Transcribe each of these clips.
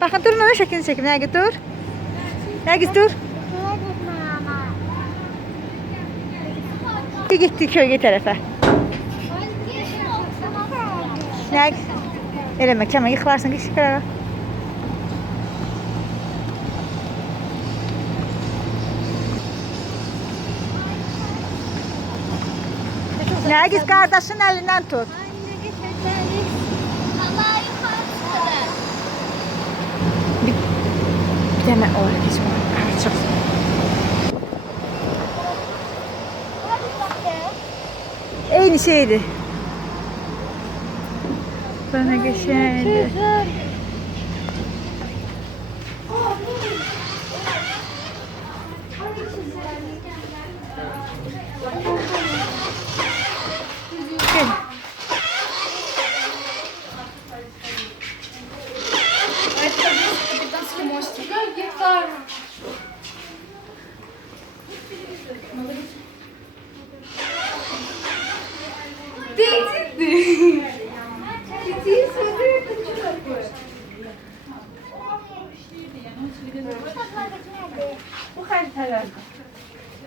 Bakın durun öyle şeklini çekin. Nergis dur. Nergis dur. Gitti köyge tarafa. Nergis. Eleme Kemal yıkılarsın. Geç yukarı. Nergis kardeşin elinden tut. Gideme oğlu biz bunu arayacağız. Aynı şeydi. Bana. Thank you. Bu xəritələr.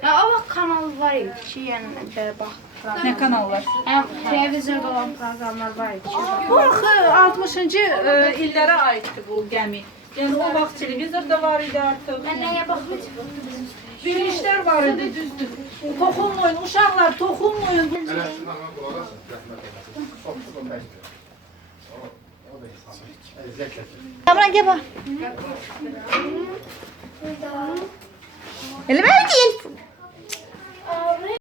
Ya bak kanal var idi ki, yəni belə bax. Nə kanallar? Həm televizorda olan proqramlar var ki. Bu axı 60-cı e, illərə aiddir bu gəmi. Yəni o vaxt televizor da var idi artıq. Mən nəyə baxmışam? Bilinçlər var idi, düzdür. Toxunmayın, uşaqlar toxunmayın. Kamran gel bak. Elime değil.